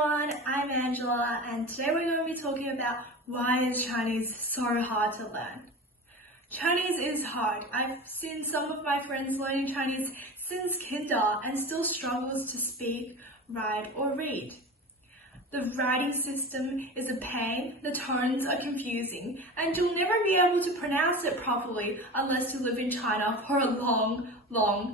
everyone, I'm Angela and today we're going to be talking about why is Chinese so hard to learn. Chinese is hard. I've seen some of my friends learning Chinese since kinder and still struggles to speak, write or read. The writing system is a pain, the tones are confusing, and you'll never be able to pronounce it properly unless you live in China for a long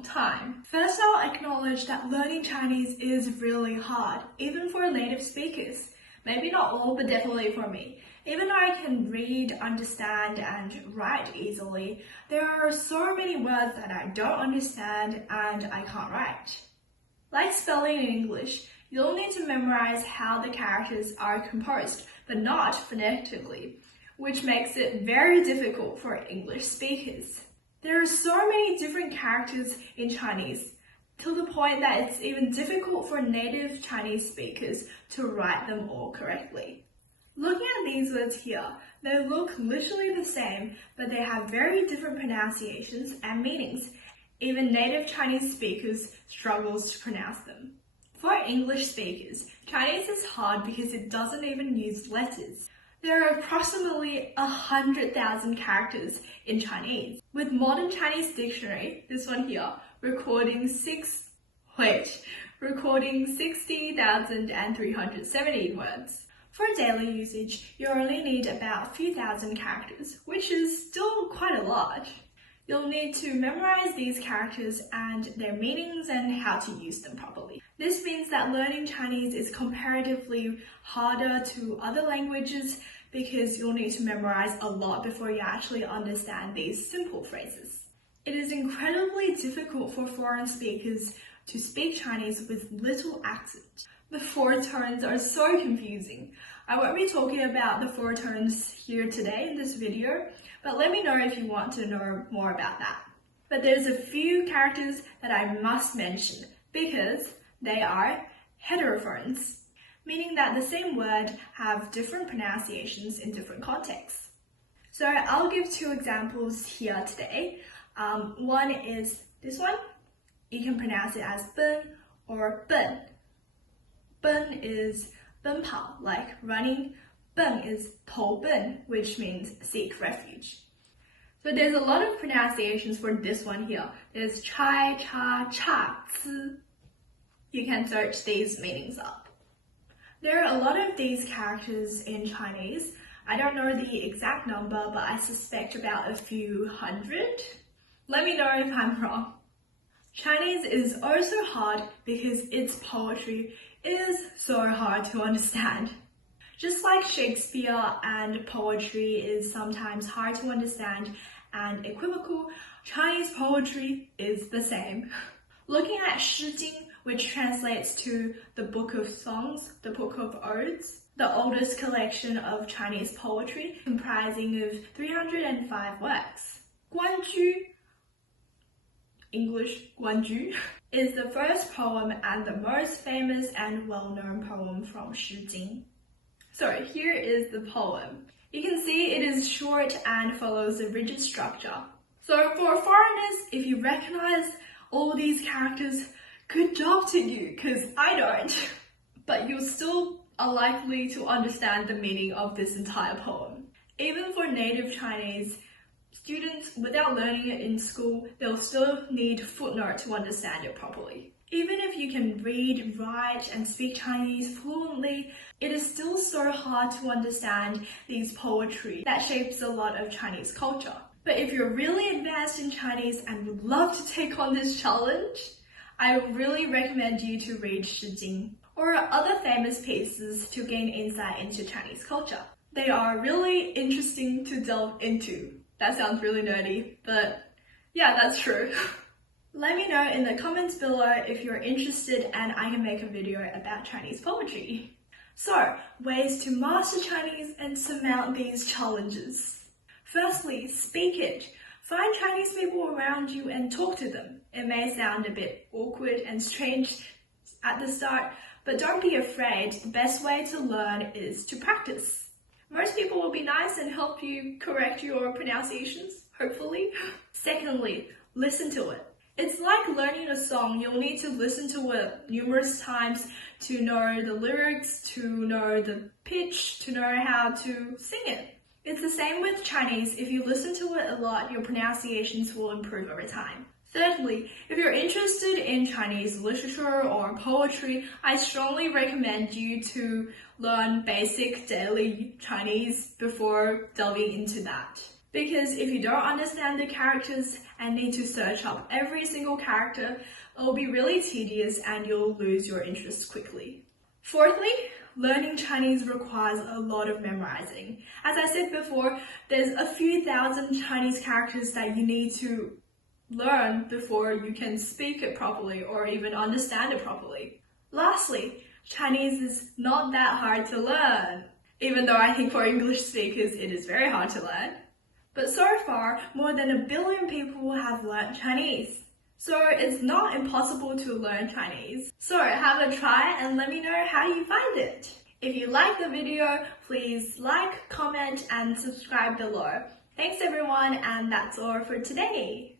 time. First, I'll acknowledge that learning Chinese is really hard, even for native speakers. Maybe not all, but definitely for me. Even though I can read, understand, and write easily, there are so many words that I don't understand and I can't write. Like spelling in English, you'll need to memorize how the characters are composed, but not phonetically, which makes it very difficult for English speakers. There are so many different characters in Chinese, to the point that it's even difficult for native Chinese speakers to write them all correctly. Looking at these words here, they look literally the same, but they have very different pronunciations and meanings. Even native Chinese speakers struggle to pronounce them. For English speakers, Chinese is hard because it doesn't even use letters. There are approximately 100,000 characters in Chinese. With Modern Chinese Dictionary, this one here, recording 60,370 words. For daily usage, you only need about a few thousand characters, which is still quite a lot. You'll need to memorize these characters and their meanings and how to use them properly. This means that learning Chinese is comparatively harder to other languages because you'll need to memorize a lot before you actually understand these simple phrases. It is incredibly difficult for foreign speakers to speak Chinese with little accent. The four tones are so confusing. I won't be talking about the four tones here today in this video, but let me know if you want to know more about that. But there's a few characters that I must mention because they are heterophones, meaning that the same word have different pronunciations in different contexts. So I'll give two examples here today. One is this one. You can pronounce it as ben or ben. Ben is 奔跑, like running. Ben is 投奔, which means seek refuge. So there's a lot of pronunciations for this one here. There's chai, cha, cha, ci. You can search these meanings up. There are a lot of these characters in Chinese. I don't know the exact number, but I suspect about a few hundred. Let me know if I'm wrong. Chinese is also hard because its poetry is so hard to understand. Just like Shakespeare and poetry is sometimes hard to understand and equivocal, Chinese poetry is the same. Looking at 诗经, which translates to the Book of Songs, the Book of Odes, the oldest collection of Chinese poetry comprising of 305 works. 关雎, English 关雎, is the first poem and the most famous and well-known poem from 诗经. So here is the poem. You can see it is short and follows a rigid structure. So for foreigners, if you recognize all these characters, good job to you, because I don't. But you still are likely to understand the meaning of this entire poem. Even for native Chinese students, without learning it in school, they'll still need footnote to understand it properly. Even if you can read, write, and speak Chinese fluently, it is still so hard to understand these poetry that shapes a lot of Chinese culture. But if you're really advanced in Chinese and would love to take on this challenge, I really recommend you to read 诗经 or other famous pieces to gain insight into Chinese culture. They are really interesting to delve into. That sounds really nerdy, but yeah, that's true. Let me know in the comments below if you're interested and I can make a video about Chinese poetry. So, ways to master Chinese and surmount these challenges. Firstly, speak it. Find Chinese people around you and talk to them. It may sound a bit awkward and strange at the start, but don't be afraid. The best way to learn is to practice. Most people will be nice and help you correct your pronunciations, hopefully. Secondly, listen to it. It's like learning a song. You'll need to listen to it numerous times to know the lyrics, to know the pitch, to know how to sing it. It's the same with Chinese. If you listen to it a lot, your pronunciations will improve over time. Thirdly, if you're interested in Chinese literature or poetry, I strongly recommend you to learn basic daily Chinese before delving into that. Because if you don't understand the characters and need to search up every single character, it'll be really tedious and you'll lose your interest quickly. Fourthly, learning Chinese requires a lot of memorizing. As I said before, there's a few thousand Chinese characters that you need to learn before you can speak it properly or even understand it properly. Lastly, Chinese is not that hard to learn, even though I think for English speakers it is very hard to learn. But so far, more than 1 billion people have learned Chinese. So it's not impossible to learn Chinese. So have a try and let me know how you find it. If you like the video, please like, comment and subscribe below. Thanks everyone, and that's all for today.